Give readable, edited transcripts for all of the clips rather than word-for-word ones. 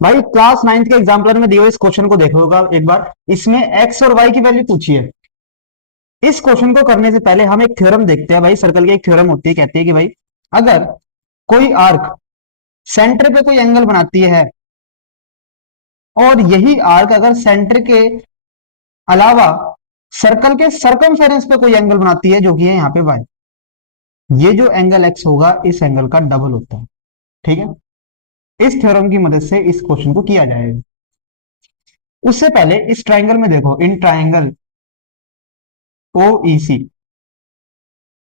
भाई class 9th के exemplar में दिए हुए इस क्वेश्चन को देखोगा एक बार। इसमें एक्स और वाई की वैल्यू पूछी है। इस क्वेश्चन को करने से पहले हम एक थ्योरम देखते हैं भाई। सर्कल की एक थ्योरम होती है, कहती है कि भाई अगर कोई आर्क सेंटर पे कोई एंगल बनाती है और यही आर्क अगर सेंटर के अलावा सर्कल के सरकमफेरेंस पे कोई एंगल बनाती है जो कि है यहाँ पे वाई, ये जो एंगल एक्स होगा इस एंगल का डबल होता है। ठीक है, इस थ्योरम की मदद से इस क्वेश्चन को किया जाएगा। उससे पहले इस ट्राइंगल में देखो, इन ट्राइंगल ओ ई सी,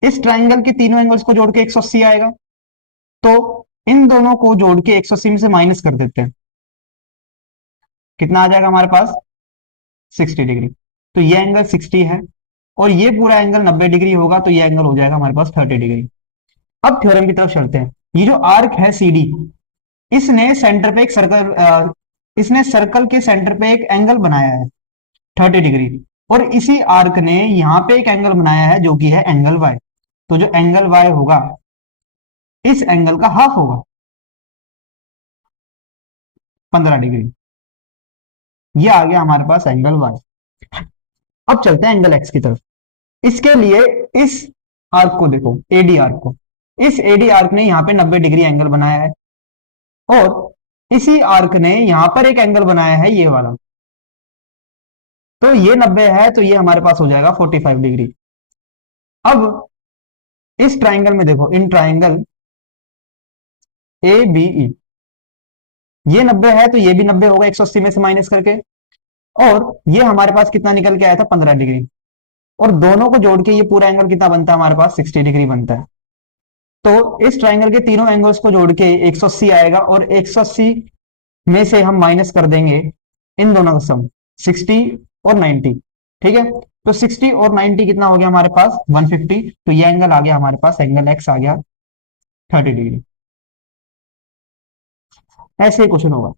इस ट्राइंगल के तीनों एंगल्स को जोड़ के 180 आएगा। तो इन दोनों को जोड़ के 180 में से माइनस कर देते हैं, कितना आ जाएगा हमारे पास 60 डिग्री। तो ये एंगल 60 है और ये पूरा एंगल 90 डिग्री होगा, तो ये एंगल हो जाएगा हमारे पास 30 डिग्री। अब थ्योरम की तरफ चलते हैं। ये जो आर्क है सी डी, इसने सेंटर पे एक सर्कल इसने सर्कल के सेंटर पे एक एंगल बनाया है 30 डिग्री, और इसी आर्क ने यहां पे एक एंगल बनाया है जो कि है एंगल वाई। तो जो एंगल वाई होगा इस एंगल का हाफ होगा, 15 डिग्री। ये आ गया हमारे पास एंगल वाई। अब चलते हैं एंगल एक्स की तरफ। इसके लिए इस आर्क को देखो, एडी आर्क को। इस एडी आर्क ने यहां पे 90 डिग्री एंगल बनाया है और इसी आर्क ने यहां पर एक एंगल बनाया है ये वाला। तो ये 90 है तो ये हमारे पास हो जाएगा 45 डिग्री। अब इस ट्राइंगल में देखो, in triangle A B E, ये 90 है तो ये भी 90 होगा 180 में से माइनस करके। और ये हमारे पास कितना निकल के आया था 15 डिग्री, और दोनों को जोड़ के ये पूरा एंगल कितना बनता है हमारे पास 60 डिग्री बनता है। तो इस ट्राइंगल के तीनों एंगल्स को जोड़ के 180 आएगा और 180 में से हम माइनस कर देंगे इन दोनों का सम, 60 और 90। ठीक है, तो 60 और 90 कितना हो गया हमारे पास 150। तो ये एंगल आ गया हमारे पास, एंगल एक्स आ गया 30 डिग्री। ऐसे ही क्वेश्चन होगा।